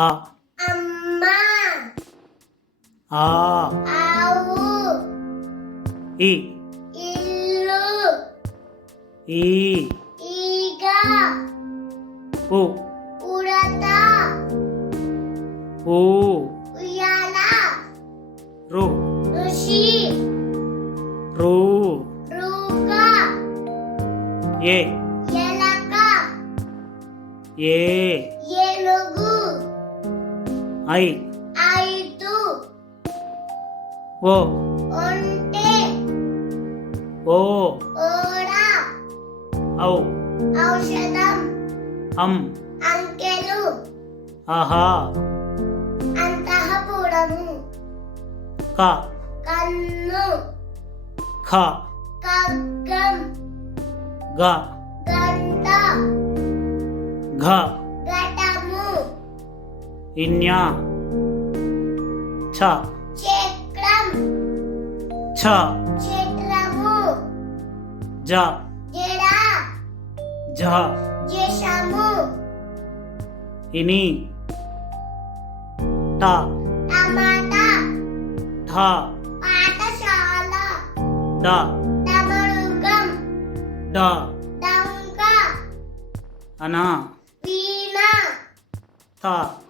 ఆ. అమ్మ. ఆ. ఆవు. ఈ. ఇల్లు. ఈ. ఈగ. ఉ ఉడత. ఊ. ఉయ్యాల. రు. ఋషి. రు. రూక ఏ. ఎలక. ఏ. ఏనుగు. ఐ. ఐదు. ఓ. ఒంటె. ఓ. ఓడ. ఔ. ఔషధం. అం. అంకెలు. ఆహా. అంతఃపురము. క. కన్ను. ఖ కగ్గం గ. గంట ఘ. Inya. Cha. Chetram Cha. Chetramu Ja. Jera. Ja. Jeshamu. Ini. Ta. Tamata. Tha Pata Shala Da. Tamarugam Da. Tamka Ana. Tina. Tha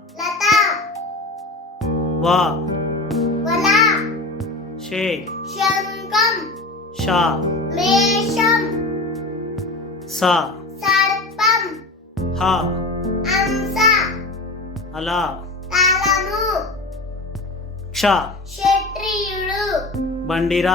వ. వల. షే. శంఖం. ష. మేషం. స. సర్పం. హ. అంశ. అల. తలము. క్ష. క్షత్రియుడు. బండిర.